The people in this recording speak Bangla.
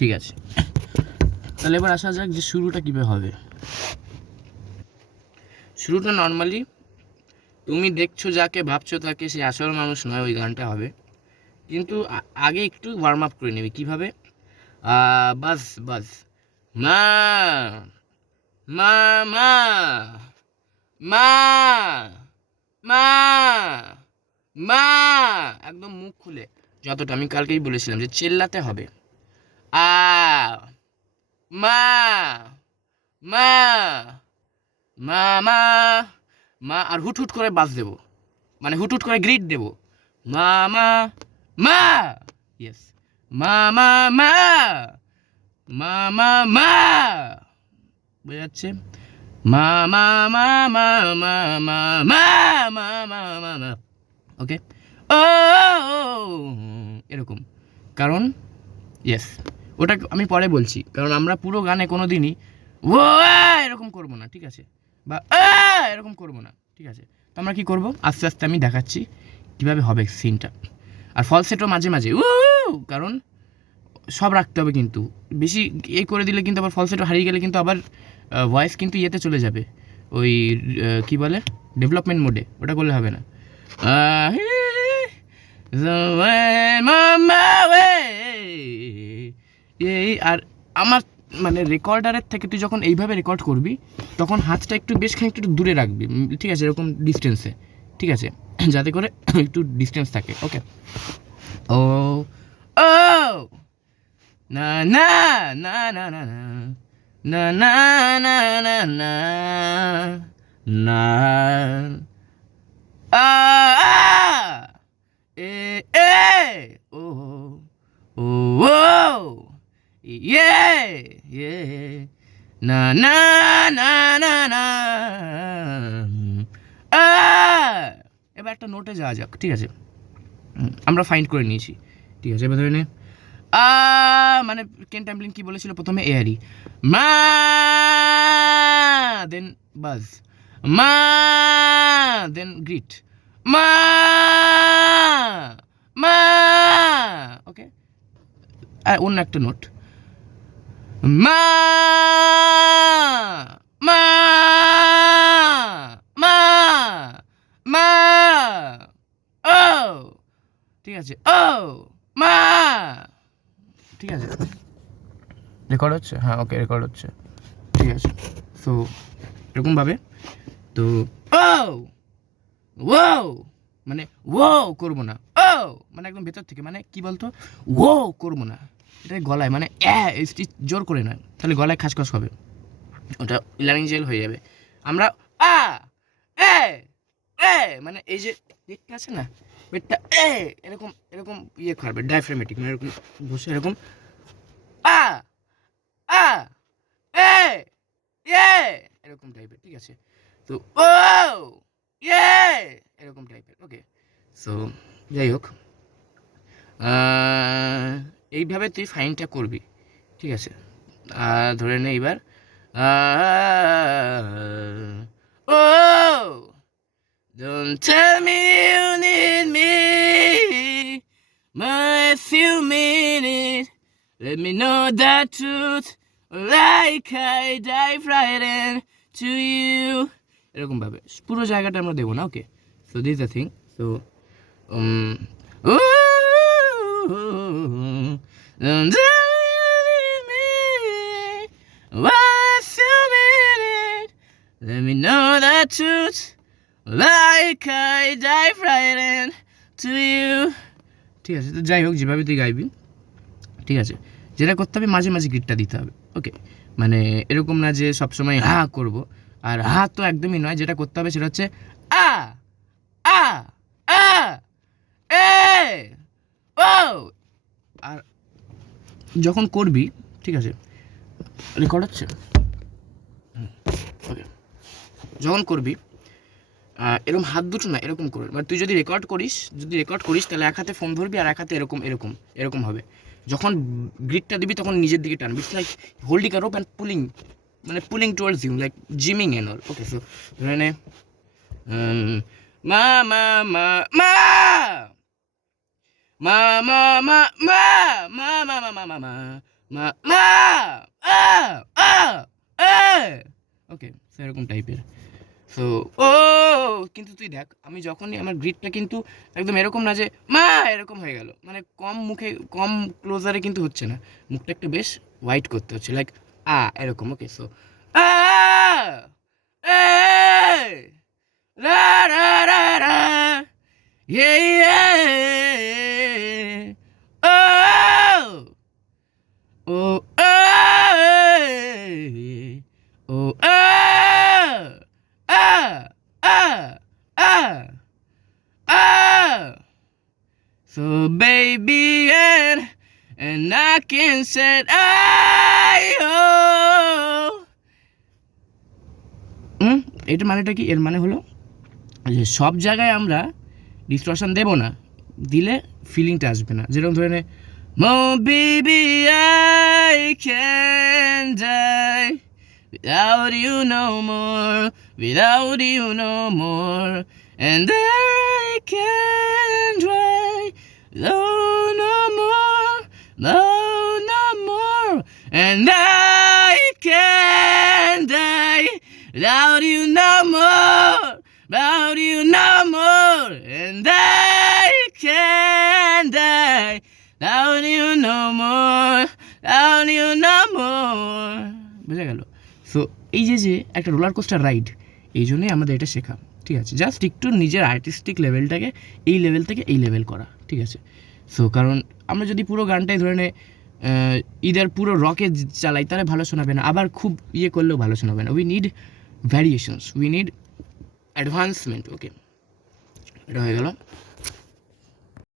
ঠিক আছে, তাহলে এবার আসা যাক যে শুরুটা কীভাবে হবে। শুরুটা নর্মালি তুমি দেখছো যাকে ভাবছো তাকে সে আসল মানুষ নয়, ওই গানটা হবে। কিন্তু আগে একটু ওয়ার্ম আপ করে নেবে। কীভাবে? বাস বাস মা মা মা মা মা মা, একদম মুখ খুলে, যতটা আমি কালকেই বলেছিলাম যে চেল্লাতে হবে। আ মা মা মা মা মা, আর হুট হুট করে বাস দেবো, মানে হুট হুট করে গ্রিট দেবো। মা মা মা, ইয়েস, মা মা মা মা মা মা, বোঝা যাচ্ছে? মা মা মা মা মা মা মা মা মা মা মা, ওকে। ও এরকম, কারণ ইয়েস, ওটা আমি পরে বলছি, কারণ আমরা পুরো গানে কোনো দিনই ও এরকম করবো না, ঠিক আছে, বা এরকম করবো না, ঠিক আছে। তো আমরা কী করবো, আস্তে আস্তে আমি দেখাচ্ছি কীভাবে হবে সিনটা। আর ফলসেটও মাঝে মাঝে কারণ সব রাখতে হবে, কিন্তু বেশি এ করে দিলে কিন্তু আবার ফলসেটও হারিয়ে গেলে কিন্তু আবার ভয়েস কিন্তু ইয়েতে চলে যাবে, ওই কী বলে, ডেভেলপমেন্ট মোডে, ওটা করলে হবে না। আর আমার মানে রেকর্ডারের থেকে তুই যখন এইভাবে রেকর্ড করবি তখন হাতটা একটু বেশ খানিকটা একটু দূরে রাখবি, ঠিক আছে, এরকম ডিস্টেন্সে, ঠিক আছে, যাতে করে একটু ডিস্টেন্স থাকে, ওকে। ও ও না না না না না না না না না না না আ এ এ ও ও ইয়ে ইয়ে না না না না না। এবার একটা নোটে যাওয়া যাক, ঠিক আছে, আমরা ফাইন্ড করে নিয়েছি, ঠিক আছে। এবার ধরে নে মানে কেন ট্যাম্পলিন কি বলেছিল প্রথমে, এয়ারি মা, দেন বাজ মা, দেন গ্রিট মা মা, ওকে। আর অন্য একটা নোট মা মা মা মা, ও ঠিক আছে, ও মা, ঠিক আছে। রেকর্ড হচ্ছে? হ্যাঁ, ওকে, রেকর্ড হচ্ছে, ঠিক আছে। সো এরকমভাবে তো ও ও মানে ও করবো না, ও মানে একদম ভেতর থেকে, মানে কি বলতো, ও করবো না, এটা গলায় মানে জোর করে না, তাহলে গলায় খাসখস হবে, ওটা ল্যারিঞ্জিয়াল হয়ে যাবে। আমরা আ এ এ মানে এই যে পেটটা আছে না, পেটটা এরকম এরকম ইয়ে করবে, ডায়াফ্রামেটিক, মানে এরকম বসে এরকম আ আ এ ইয়ে এরকম টাইপের, ঠিক আছে। তো ও ইয়ে এরকম টাইপের, ওকে। সো যাই হোক, এইভাবে তুই ফাইনটা করবি, ঠিক আছে। ধরে নে এইবার ও don't tell me you need me, but if you mean it, let me know the truth, like I dive right into you, এরকম ভাবে পুরো জায়গাটা আমরা দেবো না, okay. So this the thing. So don't tell me you need me, but if you mean it, let me know the truth, like I dive right into you, ঠিক আছে। তো যাই হোক, যেভাবে তুই গাইবি, ঠিক আছে, যেটা করতে হবে মাঝে মাঝে গ্রিটটা দিতে হবে, ওকে। মানে এরকম না যে সবসময় হা করব, আর হা তো একদমই নয়, যেটা করতে হবে সেটা হচ্ছে আ আ আ এ ও। আর যখন করবি, ঠিক আছে, রেকর্ড হচ্ছে, ওকে, যখন করবি এরকম হাত দুটো না এরকম করে, মানে তুই যদি রেকর্ড করিস তাহলে এক হাতে ফোন ধরবি আর এক হাতে এরকম এরকম এরকম হবে। যখন গ্রিটটা দিবি তখন নিজের দিকে টানবি, it's like holding a rope and pulling, মানে pulling towards you, like gymming and all, okay. So ধরে নে মা মা মা মা মা মা মা মা মা মা মা মা মা মা মা আ আ আ ওকে, সেরকম টাইপের। সো ও, কিন্তু তুই দেখ আমি যখনই আমার গ্রিটটা কিন্তু একদম এরকম না যে মা এরকম হয়ে গেল, মানে কম মুখে কম ক্লোজারে কিন্তু হচ্ছে না, মুখটা একটু বেশ হোয়াইট করতে হচ্ছে, লাইক এরকম। ওকে, সো আ এ রা রা রা রা ইয়ে ইয়ে ও ও ও ও আ আ আ আ So baby and I can say এটার মানেটা কি? এর মানে হলো যে সব জায়গায় আমরা ডিস্ট্রশন দেব না, দিলে ফিলিংটা আসবে না। যেরকম ধরে নে মো baby I can die without you no more, without you no more, and I can't try, no, no more, no, no more, and I can't die without you no more, without you no more, and I can't die without you no more, without you no more. বুঝা গেল? সো এই যে একটা রোলার কোস্টার রাইড, এই জন্যই আমাদের এটা শেখা, ঠিক আছে? জাস্ট একটু নিজের আর্টিস্টিক লেভেলটাকে এই লেভেল থেকে এই লেভেল করা, ঠিক আছে? সো কারণ আমরা যদি পুরো গানটাই ধরে নে ইদার পুরো রকে চালাই তাহলে ভালো শোনাবে না, আবার খুব ইয়ে করলেও ভালো শোনাবে না। We need variations, we need advancement. Okay, এটা হয়ে গেল।